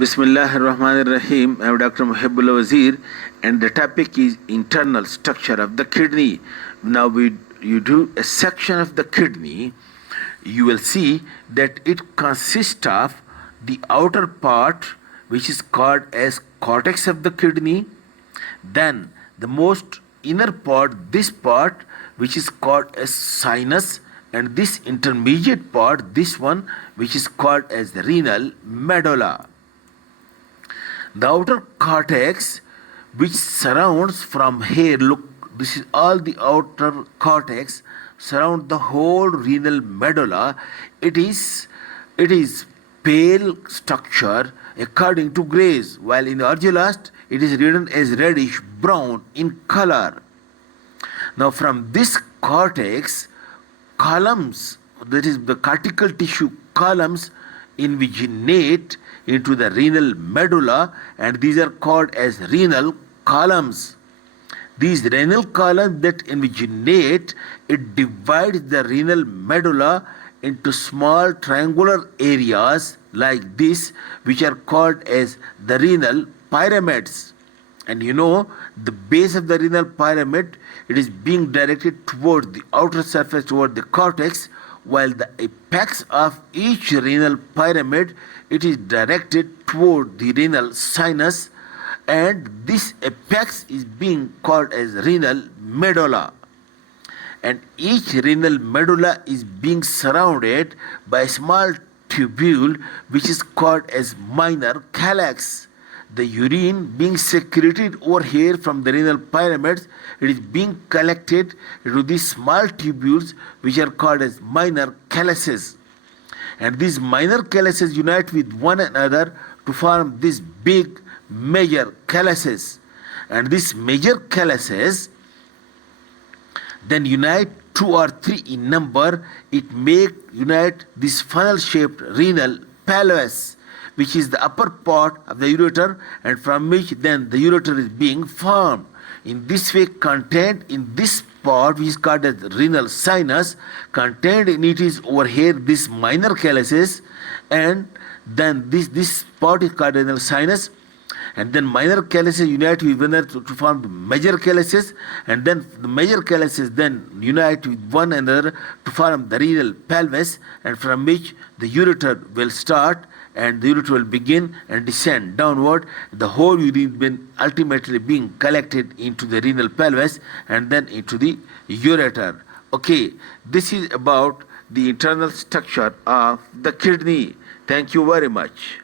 Bismillahirrahmanirrahim. I am Dr. Mohibullah Wazir, and the topic is internal structure of the kidney. Now, you do a section of the kidney, you will see that it consists of the outer part, which is called as cortex of the kidney, then the most inner part, this part, which is called as sinus, and this intermediate part, this one, which is called as the renal medulla. The outer cortex, which surrounds from here, look, this is all the outer cortex, surround the whole renal medulla. It is pale structure according to Grace, while in the argiolast it is written as reddish brown in color. Now from this cortex, columns, that is the cortical tissue columns, invaginate into the renal medulla, and these are called as renal columns. These renal columns that invaginate, it divides the renal medulla into small triangular areas like this, which are called as the renal pyramids. And you know, the base of the renal pyramid, it is being directed towards the outer surface, toward the cortex, while the apex of each renal pyramid, it is directed toward the renal sinus, and this apex is being called as renal medulla. And each renal medulla is being surrounded by a small tubule, which is called as minor calyx. The urine being secreted over here from the renal pyramids, it is being collected into these small tubules, which are called as minor calyces. And these minor calyces unite with one another to form these big major calyces. And these major calyces then unite 2 or 3 in number. It unite this funnel-shaped renal pelvis, which is the upper part of the ureter, and from which then the ureter is being formed. In this way, contained in this part, which is called as renal sinus, contained in it is over here this minor calyces, and then this part is called renal sinus, and then minor calyces unite with one another to form the major calyces, and then the major calyces then unite with one another to form the renal pelvis, and from which the ureter will start, and the ureter will begin and descend downward. The whole urine will ultimately being collected into the renal pelvis and then into the ureter. Okay, this is about the internal structure of the kidney. Thank you very much.